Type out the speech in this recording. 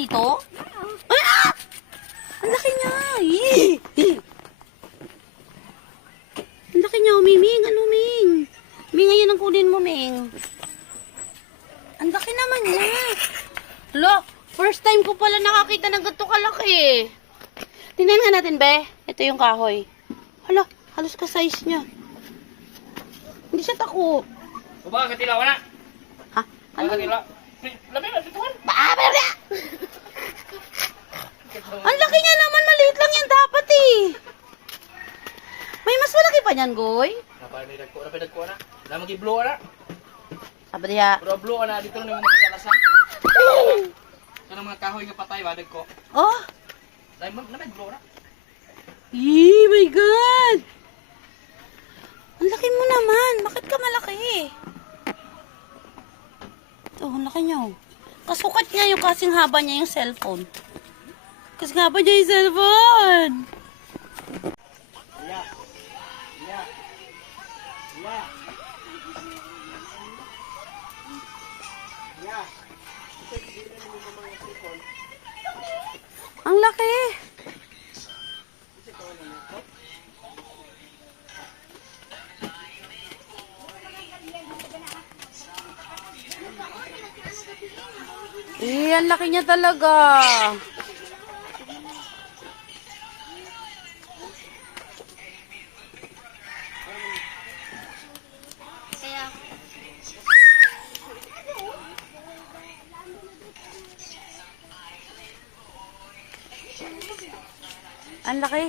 dito? Ay, ah! Ang laki niya. Eh, eh. Ang laki niya, Ming. Ano, Ming? Ming, ngayon ang kunin mo, Ming. Ang laki naman niya. Hala, first time ko pala nakakita ng ganito kalaki. Tingnan nga natin, be. Ito yung kahoy. Hala, halos ka-size niya. Hindi siya tako. Kuba, katilaw na. Ha? Ano? Katilaw. Labi na, bituan. Ba! Ang laki niya naman, maliit lang yan dapat eh. May mas malaki pa niyan, Goy. Napay dagko na. Na magi-blow na. Sabi niya. Pero blow na dito na mga kasalasan. Kanang mga kahoy nga patay ba dagko. Oh. Dai na may blow na. Yee, my God. Ang laki mo naman. Bakit ka malaki? Oh, ang laki niya oh. Kasukat niya yung kasing haba niya yung cellphone. Kasing haba niya yung cellphone. Ang laki. Eh, ang laki niya talaga. Ang laki.